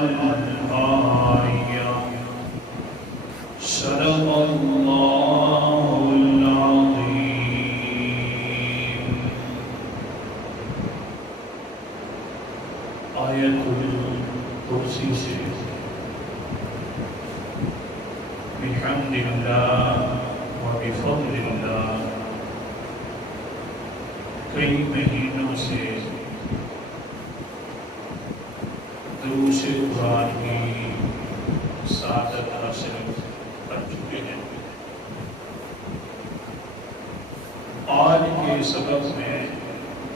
الآية صدق الله العظيم. آیت الکرسی سے بحمد اللہ وبفضل اللہ کئی مہینوں سے دروس قرآن کی سعادت حاصل کر چکے ہیں. آج کے سبق میں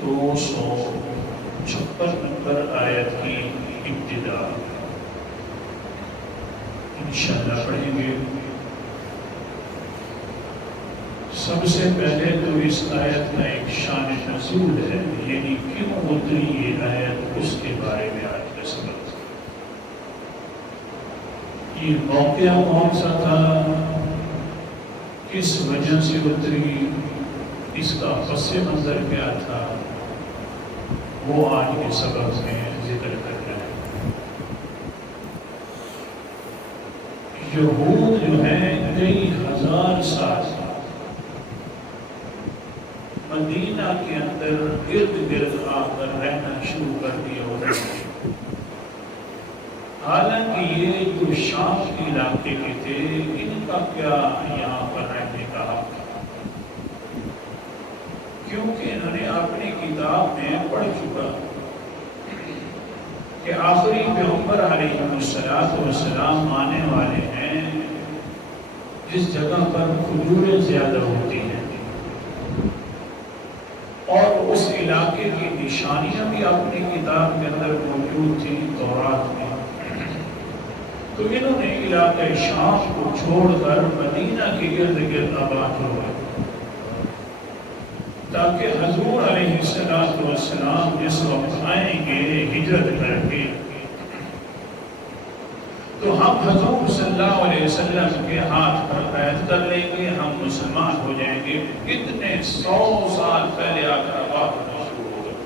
256 نمبر آیت کی ابتدا انشاءاللہ پڑھیں گے. سب سے پہلے تو اس آیت کا ایک شان نزول ہے، یعنی کیوں اتری یہ آیت، اس کے بارے میں آج کا سبق. یہ موقع کون سا تھا، کس وجہ سے اتری، اس کا پس منظر کیا تھا، وہ آج کے سبق میں ذکر کرنا ہے. یہود جو ہے کئی ہزار سال مدینہ کے اندر ارد گرد آ کر رہنا شروع کر دیا ہوتا ہے. حالانکہ یہ جو شام کے علاقے کے تھے، ان کا کیا یہاں پر رہنے کا حق تھا، کیونکہ انہوں نے اپنی کتاب میں پڑھ چکا کہ آخری پیغمبر علیہ السلام آنے والے ہیں جس جگہ پر کھجوریں زیادہ ہوتی ہیں، اور اس علاقے کی نشانیاں بھی اپنی کتاب کے اندر موجود تھیں تورات میں. تو انہوں نے علاقہ شام کو چھوڑ کر مدینہ کے ارد گرد آباد ہوئے تاکہ حضور علیہ السلام جس وقت آئیں گے ہجرت کر کے تو ہم حضور صلی اللہ علیہ وسلم کے ہاتھ پر بیعت کر لیں گے، ہم مسلمان ہو جائیں گے. کتنے 100 سال پہلے آ کر آباد ہونا شروع ہو گئے.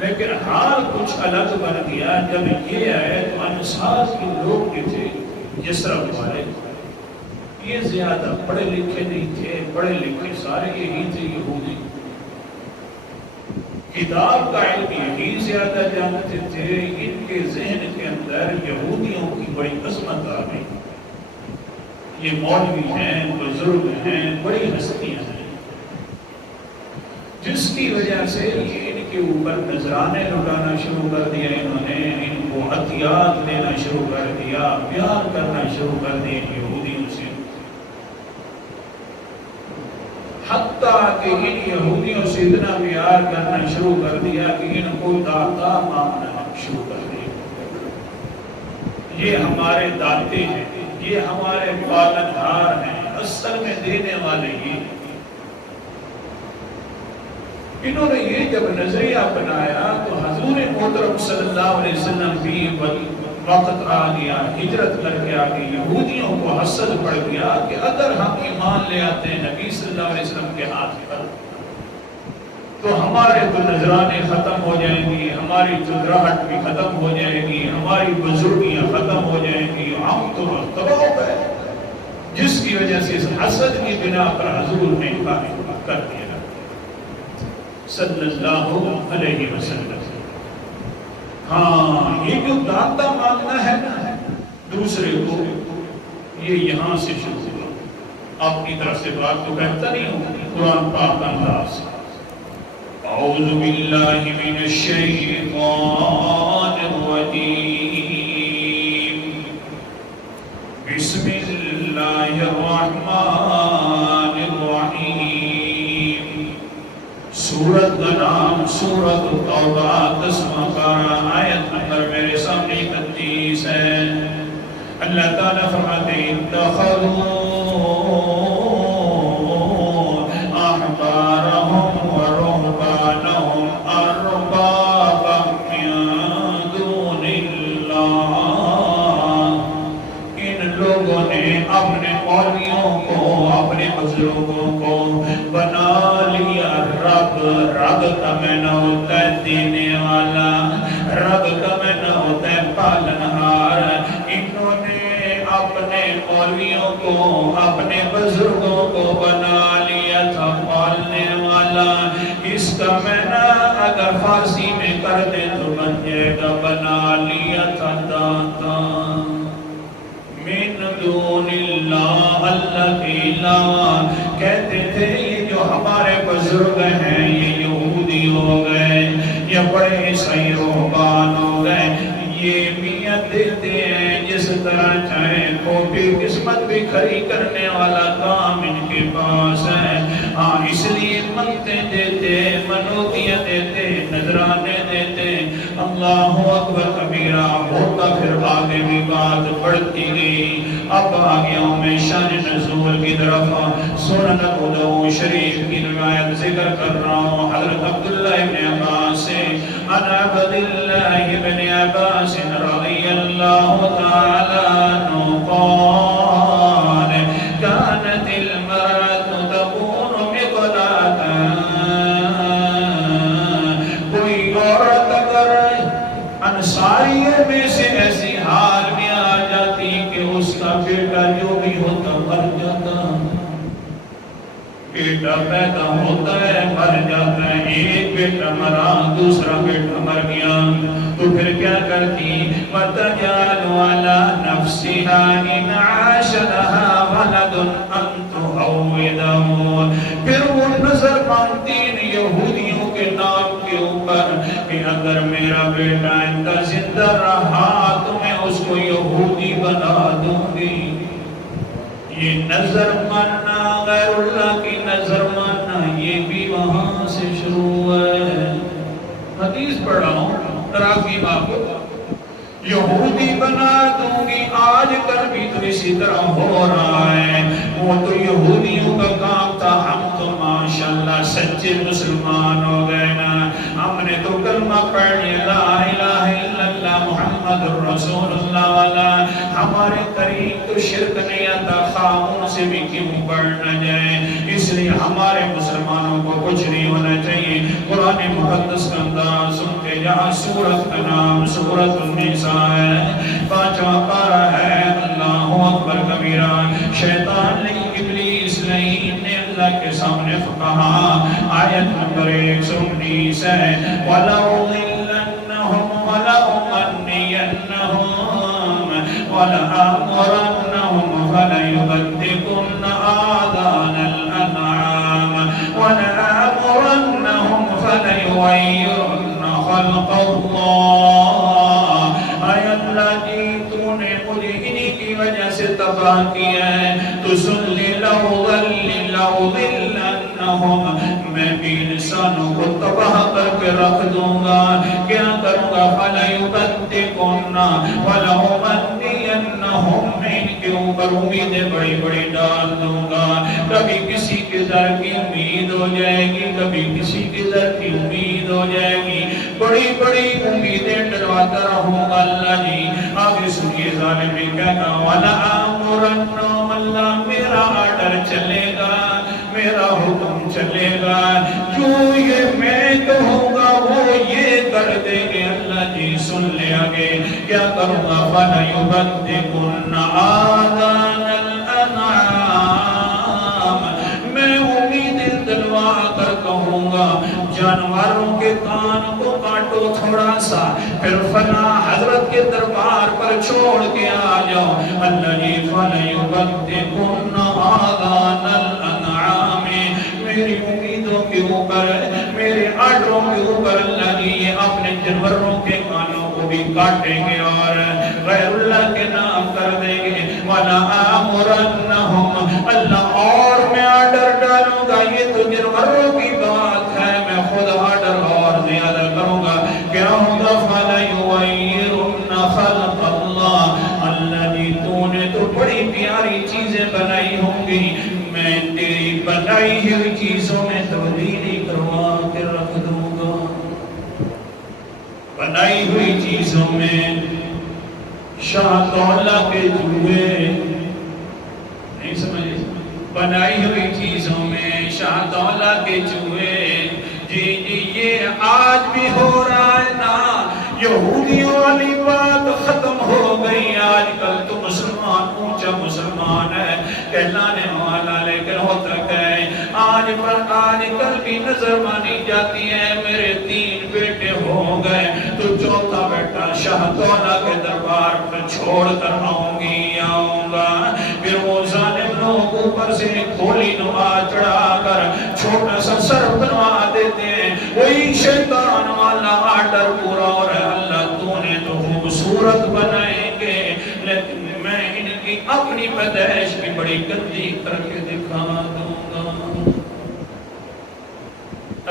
لیکن حال کچھ الگ بن گیا جب یہ آئے تو انصار کے لوگ جو تھے یثرب والے، یہ زیادہ پڑھے لکھے نہیں تھے، پڑھے لکھے سارے یہی تھے یہودی، کتاب کا علم یہی زیادہ جانتے تھے. ان کے ذہن کے اندر یہودیوں کی بڑی عظمت آ گئی. یہ مولوی ہیں، بزرگ ہیں، بڑی ہستیاں ہیں، جس کی وجہ سے ان کے اوپر نذرانے لٹانا شروع کر دیا. انہوں نے ان کو عطیات دینا شروع کر دیا، پیار کرنا شروع کر دیا یہودیوں سے، حتیٰ کہ ان یہودیوں سے اتنا پیار کرنا شروع کر دیا کہ ان کو داتا مانگنا شروع کر دیا. یہ ہمارے داتے ہیں، یہ ہمارے پالنہار ہیں، اصل میں دینے والے یہ. انہوں نے یہ جب نظریہ بنایا تو حضور محترم صلی اللہ علیہ وسلم بھی وقت آ گیا، ہجرت کر کے آ گئی. یہودیوں کو حسد پڑ گیا کہ اگر ہم ایمان لے آتے ہیں نبی صلی اللہ علیہ وسلم کے ہاتھ پر تو ہمارے تو نذرانے ختم ہو جائیں گی، ہماری چودراہٹ بھی ختم ہو جائے گی، ہماری بزرگیاں ختم ہو جائیں گی، ہم تو تباہ ہو گئے. جس کی وجہ سے اس حسد کی بنا پر حضور نے کافر کر دیا صلی اللہ علیہ وسلم. ہاں، یہ جو داتا مانگنا ہے نا دوسرے کو، یہ یہاں سے شروع ہوا. اپنی طرف سے بات تو کہتا نہیں ہوں، قرآن پاک انداز. اعوذ باللہ من الشیطان الرجیم، بسم اللہ الرحمن الرحیم. سورت کا نام سورت توبہ، 10واں پارہ، آیت نمبر میرے سامنے 31 ہے. اللہ تعالیٰ فرماتے ہیں اتخذوا احبارهم ورهبانهم اربابا من دون اللہ. ان لوگوں نے اپنے مولویوں کو، اپنے بزرگوں کو بنا لیا رب. رب کا معنی ہوتا ہے دینے والا، رب کو اپنے بزرگوں کو بنا لیا تھا پالنے والا. اس کا معنی اگر فارسی میں کر دیں تو بن جائے گا بنا لیا تھا داتا. من دون اللہ، اللہ کے علاوہ. کہتے تھے یہ جو ہمارے بزرگ ہیں یہ یہودی ہو گئے یا بڑے عیسائی رہبان ہو گئے، یہ میاں دیتے ہیں جس طرح چاہے کھوٹی قسمت بھی کھری کرنے والا کام ان کے پاس ہے. ہاں اس لیے منتیں دیتے، منوتیاں دیتے، نذرانے دیتے. اللہ اکبر کبیرہ ہوتا پھر آگے بھی بات بڑھتی گئی. اب آگیوں میں شان نزول کی طرف سنن ابو داؤد شریف کی روایت ذکر کر رہا ہوں. حضرت عبداللہ ابن عباس سے عن عبداللہ ابن عباس رضی اللہ تعالی عنہ قال كانت المرأة تكون مقلاتا. کوئی عورت اگر انصاریہ میں سے ایسی حال میں آ جاتی کہ اس کا بیٹا جو بھی ہوتا مر جاتا، بیٹا پیدا ہوتا ہے مر جاتا ہے، ایک بیٹا مرا دوسرا بیٹا مر گیا، تو پھر کیا کرتی؟ وَتَجَعَلُ عَلَى نَفْسِهَا إِنْ عَاشَ لَهَا وَلَدٌ أَن تُعَوِّدَهُ. پھر وہ نظر مانتی یہودیوں کے نام کے اوپر کہ اگر میرا بیٹا ان کا زندہ رہا تو میں اس کو یہودی بنا دوں گی. یہ نظر ماننا، غیر اللہ کی نظر ماننا، یہ بھی وہاں سے شروع ہے. حدیث پڑھا ہوں تراغیب آپ کو، یہودی بنا دوں گی. آج کل بھی تو اسی طرح ہو رہا ہے. وہ تو یہودیوں کا کام تھا، ہم تو ماشاءاللہ سچے مسلمان ہو گئے نا. ہم نے تو کلمہ پڑھ لیا لا الہ الا اللہ محمد رسول اللہ والا. ہمارے قریب تو شرک نہیں آتا، خامون سے بھی کیوں پڑھ نہ جائے. اس لیے ہمارے مسلمانوں کو کچھ نہیں ہونا چاہیے. قرآن مقدس کا انداز سنتے جہاں سورت کا نام سورت النساء ہے، 5واں پارہ ہے. اللہ اکبر کبیرہ. شیطان نے ابلیس نے اللہ کے سامنے کہا، آیت نمبر 119 ہے، وَلَأُضِلَّنَّهُمْ وَلَأُمَنِّيَنَّهُمْ وَلَآمُرَنَّهُمْ فَلَيُبَتِّكُنَّ آذَانَ الْأَنْعَامِ وَلَآمُرَنَّهُمْ فَلَيُغَيِّرُنَّ خَلْقَ اللَّهِ. اے اللہ جی تو نے مجھے انہی کی وجہ سے تباہ کیا ہے، تو سن لے میں بھی انسانوں کو تباہ کر کے رکھ دوں گا. کیا کروں گا؟ فَلَيُبَتِّكُنَّ وَلَأُمَنِّيَنَّهُمْ. میں ان کے اوپر امیدیں بڑی بڑی ڈال دوں گا. کبھی کسی کے در کی امید ہو جائے گی، کبھی کسی کے در کی امید ہو جائے گی. بڑی بڑی امیدیں ڈلواتا رہوں گا. اللہ جی آگے سنیے ظالم نے کیا کہا، وَلَآمُرَنَّهُمْ. اللہ میرا آرڈر چلے گا، میرا حکم چلے گا، جو یہ میں کہوں گا وہ یہ کر دیں گے. اللہ جی سن لے آگے کیا کروں گا، فَلَيُبَتِّكُنَّ آذَانَ الْأَنْعَامِ. میں امیدیں دلوا کر کہوں گا جانوروں کے کان کو کاٹو تھوڑا سا، پھر فلاں حضرت کے دربار پر چھوڑ کے آ جاؤ. اللہ جی فَلَيُبَتِّكُنَّ آذَانَ الْأَنْعَامِ. میری امیدوں کے اوپر، میرے آرڈروں کے اوپر اللہ جی یہ اپنے جانوروں کے کانوں کو بھی کاٹیں گے اور غیر اللہ کے نام کر دیں گے. وَلَآمُرَنَّهُمْ. اللہ اور میں آرڈر ڈالوں گا، یہ تو جانوروں کی بات ہے، میں خود آرڈر اور زیادہ کروں گا. کیا ہوگا؟ فَلَيُغَيِّرُنَّ خَلْقَ اللَّهِ. اللہ جی تو نے تو بڑی پیاری چیزیں بنائی ہوں گی، میں تیری بنائی ہوئی چیزوں میں تبدیلی کروا کے رکھ دوں گا. بنائی ہوئی چیزوں میں شاہ تولا کے جوئے، نہیں سمجھے؟ بنائی ہوئی چیزوں میں شاہ تولا کے جوئے. جی جی یہ آج بھی ہو رہا ہے نا. یہودیوں والی بات ختم ہو گئی. آج کل تو مسلمان اونچا مسلمان ہے، پر آج کل بھی نظر مانی جاتی ہے، میرے 3 بیٹے ہو گئے تو چوتھا بیٹا شاہ دولہ کے دربار پر چھوڑ کر آؤں گا، پھر وہ ظالم لوگ اوپر سے کھولی نما چڑھا کر چھوٹا سا سر بنوا دیتے ہیں، وہی شیطان والا آرڈر پورا ہو رہا ہے، اللہ تو نے تو خوبصورت بنائیں گے لیکن میں ان کی اپنی پیدائش بھی بڑی گندی کر کے دکھا دوں گا۔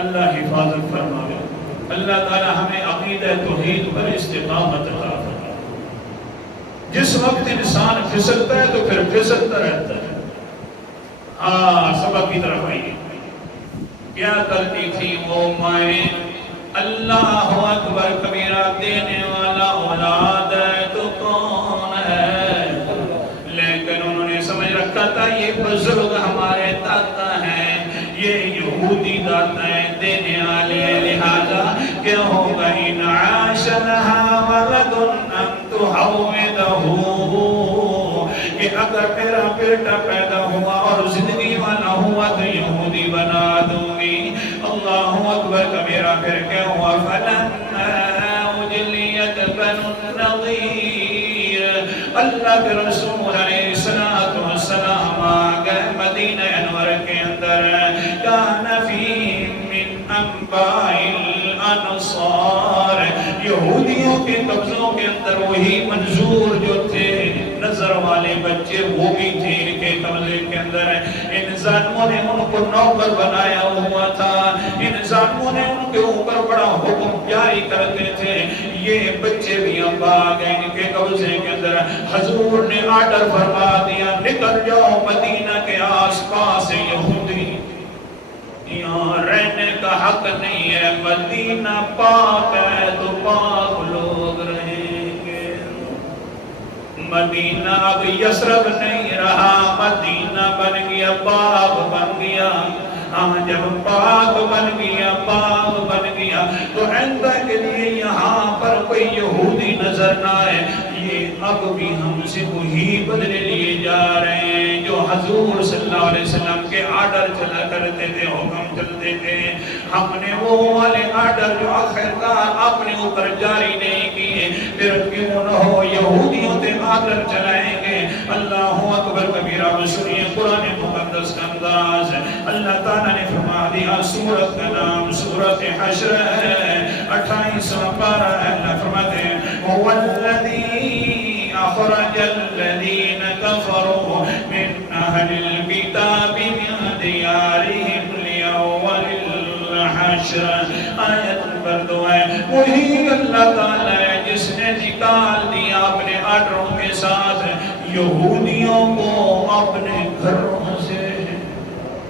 اللہ حفاظت فرمائے، اللہ تعالی ہمیں عقیدہ توحید پر استقامت عطا فرمائے۔ جس وقت انسان پھسلتا ہے تو پھر پھسلتا رہتا ہے۔ سبق کی طرف آئیے، کیا کرتی تھی وہ مائیں، اللہ اکبر کبیرہ، دینے والا اولاد ہے تو کون ہے، لیکن انہوں نے سمجھ رکھا تھا یہ بزرگ ہمارے داتا ہیں، یہ یہودی داتا ہیں دینے والے، لہذا کیا ہوگا ان عاش لہا ولد ان تحوّدہ، کہ اگر میرا بیٹا پیدا ہوا اور زندگی والا ہوا تو یہودی بنا دوں گی۔ اللہ اکبر کبیرہ، پھر کیا ہوا، فلما اجلیت بنو النضیر، اللہ کے رسول علیہ السلام آگئے مدینہ انور کے اندر، کان فی من انباء الانصار، یہودیوں کے قبضوں کے اندر وہی منظور جو تھے، نظر والے بچے وہ بھی تھے ان کے قبضے کے اندر، ان ظالموں نے ان کو نوکر بنایا ہوا تھا، ان ظالموں نے ان کے اوپر بڑا حکم جاری کرتے تھے، یہ بچے بھی اب آ گئے ان کے قبضے کے اندر۔ حضور نے آرڈر فرما دیا، نکل جاؤ مدینہ کے آس پاس یہودی یہاں رہنے کا حق نہیں ہے، مدینہ پاک ہے تو پاک لوگ رہیں گے۔ مدینہ اب یثرب نہیں رہا، مدینہ بن گیا پاک بن گیا۔ جب پاک بن گیا، پاک بن گیا تو آئندہ کے لیے یہاں پر کوئی یہودی نظر نہ آئے، یہ اب بھی ہم سے وہی بدلے لیے جا رہے ہیں جو حضور صلی اللہ علیہ وسلم کے آرڈر چلا کرتے تھے، حکم چلتے تھے۔ ہم نے وہ والے آرڈر جو آخرکار اپنے اوپر جاری نہیں کیے، پھر کیوں نہ ہو یہودیوں سے آرڈر چلائیں گے۔ اللہ اکبر کبیرہ، سنیے قرآن مقدس کا انداز، اللہ تعالیٰ نے فرما دیا، سورت کا نام سورت حشر ہے، 28واں پارہ ہے، اللہ فرماتے ہیں هو الذی اخرج الذین کفروا من اہل الکتاب من دیارہم لیوم الحشر۔ آیت نمبر 2 ہے، وہی اللہ تعالیٰ ہے جس نے نکال دیا اپنے آرڈروں کے ساتھ یہودیوں کو اپنے گھروں سے،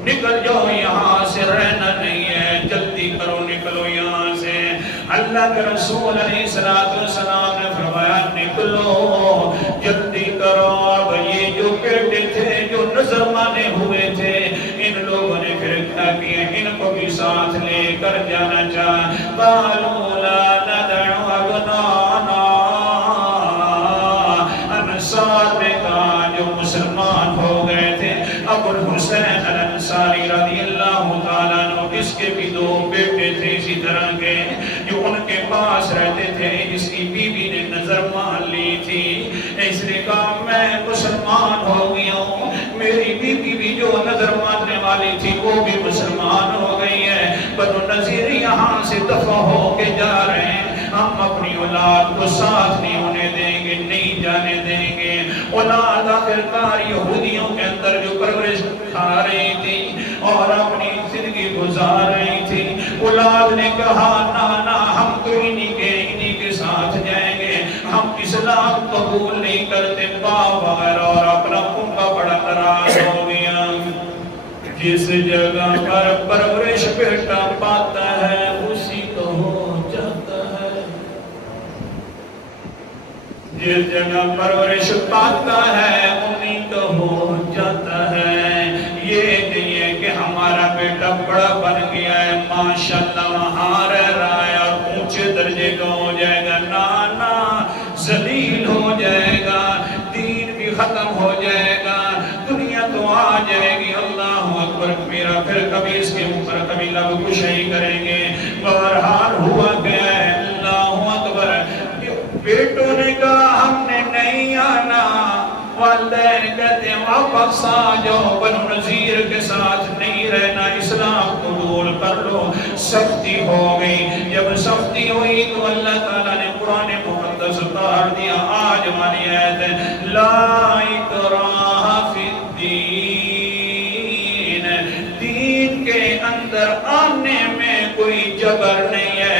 نکل جاؤ یہاں سے، رہنا نہیں ہے، جلدی کرو نکلو یہاں سے۔ اللہ کے رسول علیہ السلام نے فرمایا نکلو جلدی کرو۔ اب یہ جو بیٹے تھے جو نظر مانے ہوئے تھے، ان لوگوں نے پھر کیا کیا، ان کو بھی ساتھ لے کر جانا چاہا۔ قالوا لا ندع ابنانا، انصار نے کہا جو مسلمان ہو گئے تھے، ابو الحسین الانصاری رضی اللہ تعالیٰ عنہ، اس کے بھی 2 بیٹے تھے اسی طرح کے جو ان کے پاس رہتے تھے، جس کی بیوی نے نظر مان لی تھی، اس نے کہا میں مسلمان ہو گیا ہوں، میری بیوی بھی جو نظر ماننے والی تھی وہ بھی مسلمان ہو گئی ہے، بنو نذیر یہاں سے دفع ہو کے جا رہے ہیں، ہم اپنی اولاد کو ساتھ نہیں ہونے دیں گے، نہیں جانے دیں گے۔ اولاد آخرکار یہودیوں کے اندر جو پرورش کھا رہی تھی اور اپنی زندگی گزار رہی تھی، اولاد نے کہا نانا ہم تو انہی کے ساتھ جائیں گے، ہم اسلام قبول نہیں کرتے، باپ وغیرہ، اور اپنا ان کا بڑا ناراض ہو گیا۔ جس جگہ پر پرورش بیٹا پاتا ہے اسی کو ہو جاتا ہے، جس جگہ پرورش پاتا ہے انہی کو ہو جاتا ہے۔ یہ نہیں ہے کہ ہمارا بیٹا بڑا بن گیا ہے ماشاءاللہ وہاں رہ رہا ہے اور اونچے درجے کا ہو جائے گا، نانا ذلیل ہو جائے گا، دین بھی ختم ہو جائے گا، دنیا تو آ جائے گی۔ اللہ اکبر میرا پھر کبھی اس کے اوپر کبھی لب کشائی کریں گے. بہرحال ہوا گیا ہے. اللہ اکبر. بیٹوں نے کہا ہم نے نہیں آنا. والدین کہتے ہیں واپس آ جاؤ, بنو نذیر کے ساتھ نہیں رہنا, اسلام قبول کر لو. سختی ہو گئی. جب سختی ہوئی تو اللہ تعالیٰ نے قرآن مقدس اتار دیا. آج ہماری آیت ہے لا اکراہ فی الدین, دین کے اندر آنے میں کوئی جبر نہیں ہے.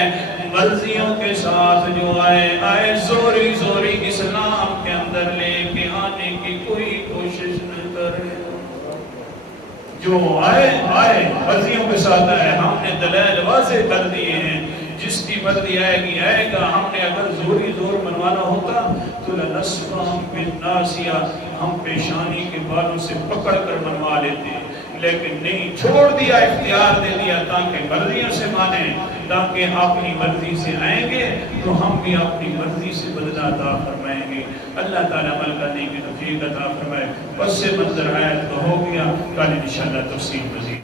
مرضیوں کے ساتھ جو آئے زوری زوری اسلام کے اندر لے کے آنے کی کوئی کوشش نہ کرے. جو آئے مرضیوں کے ساتھ آئے. ہم نے دلائل واضح کر دیے ہیں. جس کی مرضی آئے گا. ہم نے اگر زوری زور منوانا ہوتا تو لنصفہم بالناصیہ, ہم پیشانی کے بالوں سے پکڑ کر منوا لیتے, لیکن نہیں, چھوڑ دیا, اختیار دے دیا تاکہ مرضیوں سے مانیں, تاکہ اپنی مرضی سے آئیں گے تو ہم بھی اپنی مرضی سے بدلہ عطا فرمائیں گے. اللہ تعالیٰ عمل کرنے کی توفیق عطا فرمائے. بس سے منظر آیت تو ہو گیا. کل انشاءاللہ تفصیل مزید.